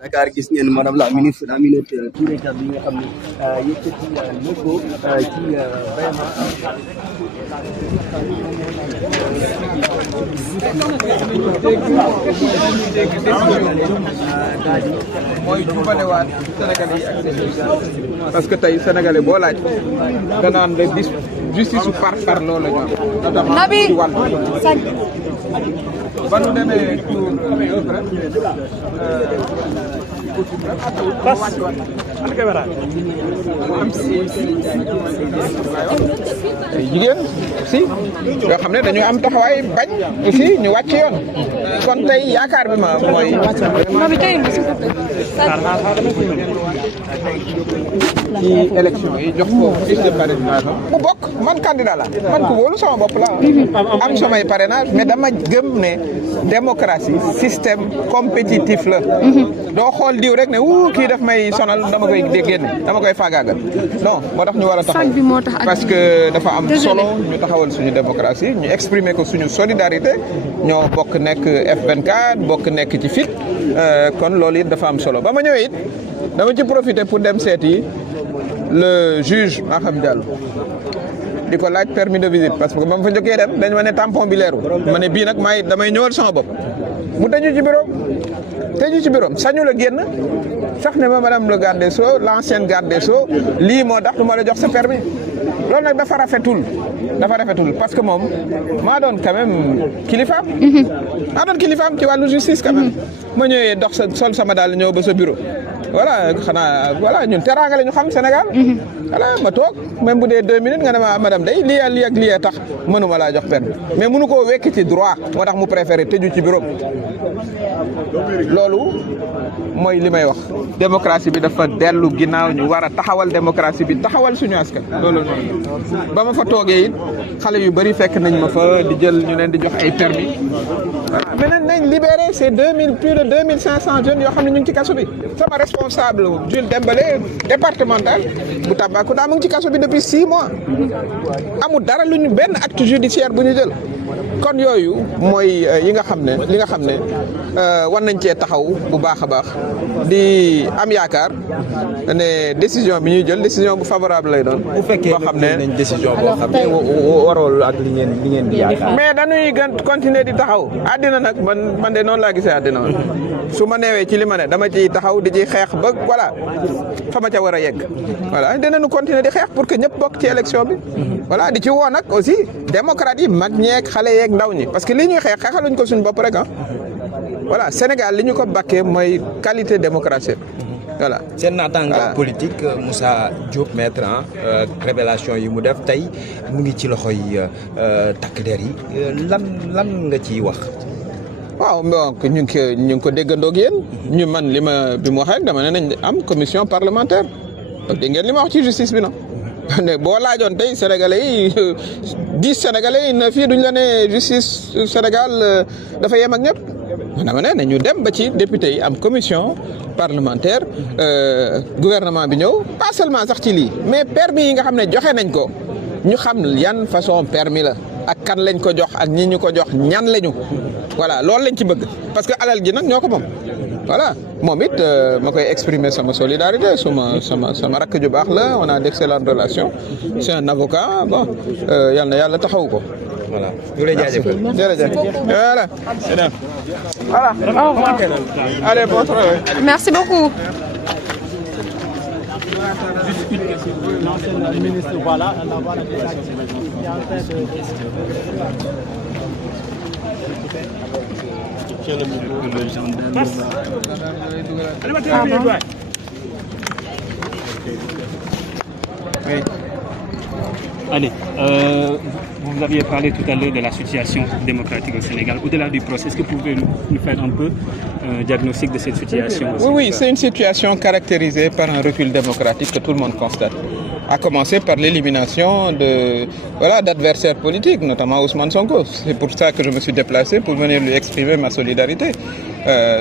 Dakar gis ngeen madame la ministre Aminata Touré bi nga xam ne yëkkati na ko ci vraiment mooy jubalewaat Sénégalais yi ak parce que tey Sénégalais boo laaj danaan la justice su par loolu la ñu am. notamment ci wàllu ba nu demee tour jigéen si yoo xam ne dañu am taxawaay bañ aussi ñu wàcc yoon kon tey yaakaar bi ma mooy ci élection yi jox ko fiche de parrainage mu bokk man candidat la man ku wóolu sama bopp la am samay parrainage mais dama gëm ne démocratie système compétitif la doo xool diw rek ne kii daf may sonal dama koy génne dama koy faagaagal non moo tax ñu war a taxaw parce que dafa am solo ñu taxawal suñu démocratie ñu exprimer ko suñu solidarité ñoo bokk nekk F24 bokk nekk ci FIT kon loolu it dafa am solo ba ma ñëwee it dama ci profiter pour dem seeti le juge Maham Diallo di ko laaj permis de visite parce que ba ma fa jógee dem dañ ma ne tampon bi leeru ma ne bii nag damay ñëwal sama bopp mu tëju ci bureau sañu la génn sax ne ma madame le garde des Sceaux l'ancienne garde des Sceaux lii moo tax du ma la jox sa permis loolu nag dafa rafetul parce que moom maa doon quand même kilifaam ci wàllu justice quand même ma ñëwee dox sol sama daal ñëw ba sa bureau voilà ñun teraanga la ñu xam Sénégal voilà ma toog même bu dee 2 minutes nga ne ma madame day lii ak lii tax mënuma laa jox permis mais mënu koo wekk ci droit moo tax mu préféré tëju ci bureau loolu mooy li may wax démocratie bi dafa dellu ginnaaw ñu war a taxawal démocratie bi taxawal suñu askan loolu noonu ba ma fa toogee it xale yu bëri fekk nañ ma fa di jël ñu leen di jox ay permis voilà maintenant nañ libéré ces plus de 2500 jeunes yoo xam ne ñu ngi ci kaso bi sama responsable Jules Dembélé départemental bu Tambacounda mu ngi ci kaso bi depuis 6 mois amul dara lu ñu benn acte judiciaire bu ñu jël kon yooyu mooy li nga xam ne war nañ cee taxaw bu baax a baax di am yaakaar ne décision bi ñuy jël décision bu favorable lay doon. bu fekkee boo xam ne nañ décision boo xam ne warul ak li ngeen di yaakaar. mais dañuy gën continuer di taxaw àddina nag man de noonu laa gisee àddina su ma neewee ci li ma ne dama ciy taxaw di ci xeex ba voilà fa ma ca war a yegg voilà dinañu continuer di xeex pour que ñëpp bokk ci élection bi voilà di ci woo nag aussi démocrate yi mag ñeeg xale yeeg ndaw ñi parce que li ñuy xeexaluñ ko suñu bopp rek voilà Sénégal li ñu ko bakkee mooy qualité démocratie voilà. seen naataango politique Moussa Diop maître révélation yi mu def tey mu ngi ci loxoy takk der yi lan nga ciy wax. waaw donc ñu ngi ko déggandoog yéen ñu man bi mu waxee rek dama ne nañ am commission parlementaire donc dégg ngeen li ma wax ci justice bi non ne boo laajoon tey sénégalais yi 10 sénégalais yi 9 yi duñ la ne justice Sénégal dafa yem ak ñëpp dama ne ñu dem ba ci député yi am commission parlementaire gouvernement bi ñëw pas seulement sax ci lii mais permis yi nga xam ne joxe nañ ko ñu xam yan façon permis la ak kan lañ ko jox ak ñi ñu ko jox ñan lañu voilà loolu lañ ci bëgg parce que alal ji nag ñoo ko moom voilà moom it ma koy exprimer sama solidarité sama rakk ju baax la on a d'excellentes relations c'est un avocat bon yal na yàlla taxaw ko voilà ñu lay jaajëfal jërëjëf voilà allez bon travail merci beaucoup. Juste une question. L'ancienne ministre, voilà, elle a déjà Allez, vous aviez parlé tout à l'heure de la situation démocratique au Sénégal. Au-delà du procès, est-ce que vous pouvez nous faire un peu un diagnostic de cette situation? Oui, c'est une situation caractérisée par un recul démocratique que tout le monde constate. à commencer par l'élimination d'adversaires politiques, notamment Ousmane Sonko. C'est pour ça que je me suis déplacé pour venir lui exprimer ma solidarité.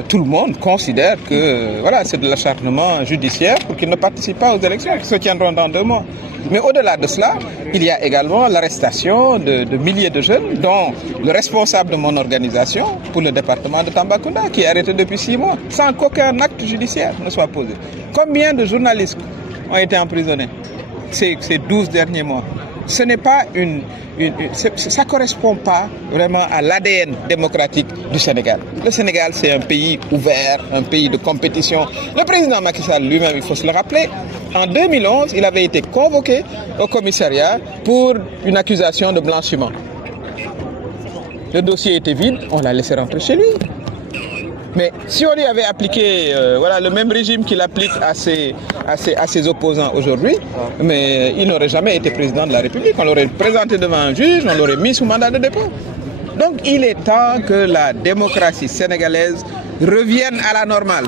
Tout le monde considère que c'est de l'acharnement judiciaire pour qu'il ne participe pas aux élections qui se tiendront dans 2 mois. Mais au-delà de cela, il y a également l'arrestation de milliers de jeunes, dont le responsable de mon organisation pour le département de Tambacounda, qui est arrêté depuis 6 mois, sans qu'aucun acte judiciaire ne soit posé. Combien de journalistes ont été emprisonnés ces 12 derniers mois? Ce n'est pas ça correspond pas vraiment à l'ADN démocratique du Sénégal. Le Sénégal, c'est un pays ouvert, un pays de compétition. Le président Macky Sall lui-même, il faut se le rappeler, en 2011, il avait été convoqué au commissariat pour une accusation de blanchiment. Le dossier était vide, on l'a laissé rentrer chez lui. Mais si on lui avait appliqué le même régime qu'il applique à ses opposants aujourd'hui, mais il n'aurait jamais été président de la République. On l'aurait présenté devant un juge, on l'aurait mis sous mandat de dépôt. Donc il est temps que la démocratie sénégalaise revienne à la normale.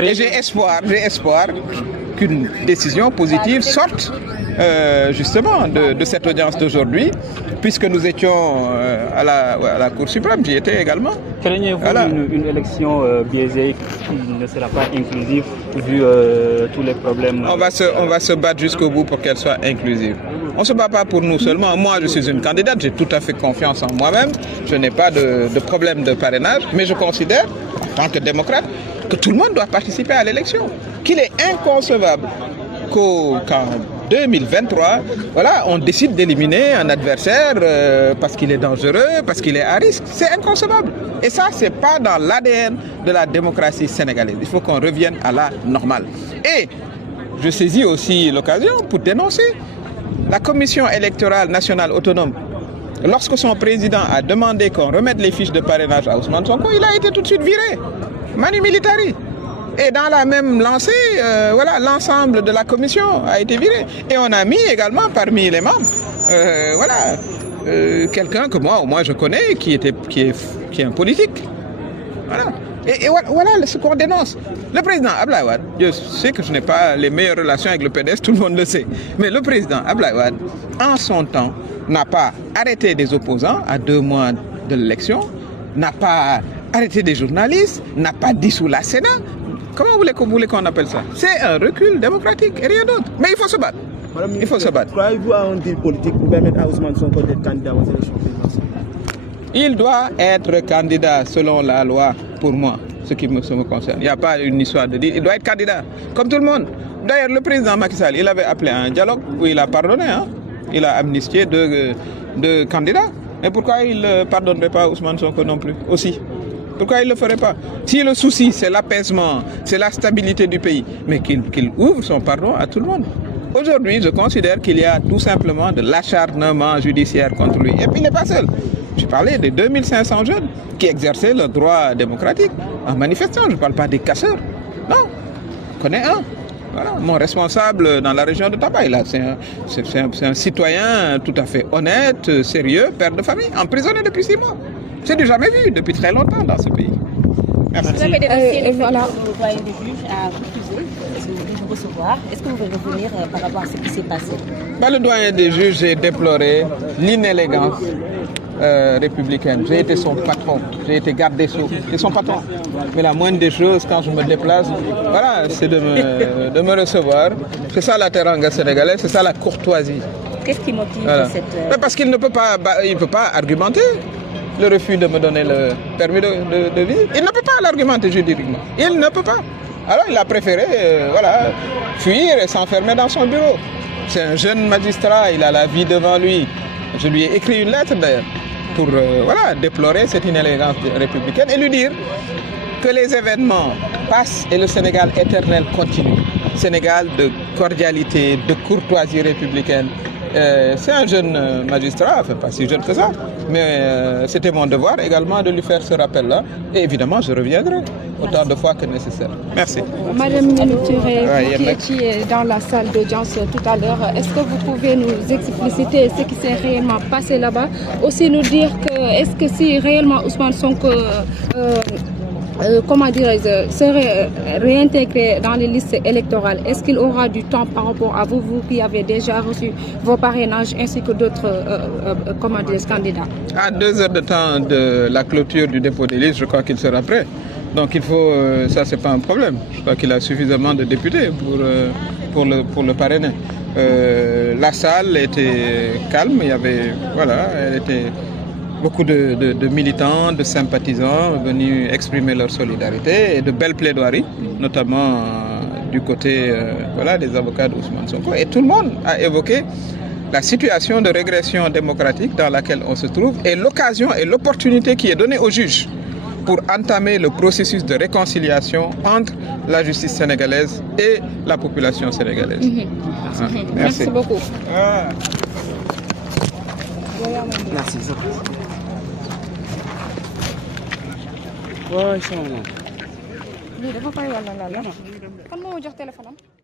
Et j'ai espoir qu'une décision positive sorte justement de cette audience d'aujourd'hui, puisque nous étions à la Cour suprême, j'y étais également. Craignez-vous une élection biaisée qui ne sera pas inclusive vu tous les problèmes? On va se battre jusqu'au bout pour qu'elle soit inclusive. On ne se bat pas pour nous seulement. Moi, je suis une candidate, j'ai tout à fait confiance en moi-même. Je n'ai pas de problème de parrainage, mais je considère, en tant que démocrate, que tout le monde doit participer à l'élection. Qu'il est inconcevable qu'en 2023, on décide d'éliminer un adversaire parce qu'il est dangereux, parce qu'il est à risque. C'est inconcevable. Et ça, ce n'est pas dans l'ADN de la démocratie sénégalaise. Il faut qu'on revienne à la normale. Et je saisis aussi l'occasion pour dénoncer la Commission électorale nationale autonome. Lorsque son président a demandé qu'on remette les fiches de parrainage à Ousmane Sonko, il a été tout de suite viré. Manu militari. Et dans la même lancée, l'ensemble de la commission a été viré. Et on a mis également parmi les membres, quelqu'un que moi, au moins, je connais, qui est un politique. Voilà. Et voilà ce qu'on dénonce. Le président Abdoulaye Wade, je sais que je n'ai pas les meilleures relations avec le PDS, tout le monde le sait. Mais le président Abdoulaye Wade, en son temps, n'a pas arrêté des opposants à 2 mois de l'élection, n'a pas arrêté des journalistes, n'a pas dissous la Sénat. Comment vous voulez qu'on appelle ça? C'est un recul démocratique et rien d'autre. Mais il faut se battre. Il faut se battre. Croyez-vous à un deal politique pour permettre à Ousmane Sonko d'être candidat aux élections présidentielles? Il doit être candidat selon la loi, pour moi, ce qui me concerne. Il n'y a pas une histoire de deal. Il doit être candidat, comme tout le monde. D'ailleurs, le président Macky Sall, il avait appelé à un dialogue où il a pardonné. Il a amnistié 2 candidats. Et pourquoi il ne pardonnerait pas Ousmane Sonko non plus aussi? Pourquoi il ne le ferait pas? Si le souci, c'est l'apaisement, c'est la stabilité du pays, mais qu'il ouvre son pardon à tout le monde. Aujourd'hui, je considère qu'il y a tout simplement de l'acharnement judiciaire contre lui. Et puis, il n'est pas seul. Je parlais des 2500 jeunes qui exerçaient leur droit démocratique en manifestant. Je ne parle pas des casseurs. Non, je connais un. Voilà, mon responsable dans la région de Taba, c'est un citoyen tout à fait honnête, sérieux, père de famille, emprisonné depuis 6 mois. C'est du jamais vu depuis très longtemps dans ce pays. Merci. Vous avez dénoncé le doyen des juges a refusé de vous recevoir. Est-ce que vous pouvez revenir par rapport à ce qui s'est passé? Le doyen des juges, j'ai déploré l'inélégance républicaine. J'ai été son patron, j'ai été garde des Sceaux, et son patron. Mais la moindre des choses, quand je me déplace, c'est de me recevoir. C'est ça la teranga sénégalaise, c'est ça la courtoisie. Qu'est-ce qui motive cette... Mais parce qu'il ne peut pas argumenter le refus de me donner le permis de visite. Il ne peut pas l'argumenter juridiquement. Il ne peut pas. Alors il a préféré fuir et s'enfermer dans son bureau. C'est un jeune magistrat, il a la vie devant lui. Je lui ai écrit une lettre d'ailleurs pour déplorer cette inélégance républicaine et lui dire que les événements passent et le Sénégal éternel continue. Sénégal de cordialité, de courtoisie républicaine. C'est un jeune magistrat, enfin pas si jeune que ça, mais c'était mon devoir également de lui faire ce rappel-là. Et évidemment, je reviendrai autant de fois que nécessaire. Merci. Madame Touré, vous qui étiez dans la salle d'audience tout à l'heure, est-ce que vous pouvez nous expliciter ce qui s'est réellement passé là-bas? Aussi nous dire que, est-ce que si réellement Ousmane Sonko comment dirais-je, serait réintégré dans les listes électorales, est-ce qu'il aura du temps par rapport à vous, vous qui avez déjà reçu vos parrainages ainsi que d'autres candidats? À 2 heures de temps de la clôture du dépôt des listes, je crois qu'il sera prêt. Donc il faut, ça c'est pas un problème. Je crois qu'il a suffisamment de députés pour le parrainer. La salle était calme, il y avait, voilà, elle était beaucoup de militants, de sympathisants venus exprimer leur solidarité et de belles plaidoiries, notamment du côté voilà, des avocats d'Ousmane Sonko. Et tout le monde a évoqué la situation de régression démocratique dans laquelle on se trouve et l'occasion et l'opportunité qui est donnée aux juges pour entamer le processus de réconciliation entre la justice sénégalaise et la population sénégalaise. Merci beaucoup. Merci. Lii dafa koy wala la kan moo jox téléphone am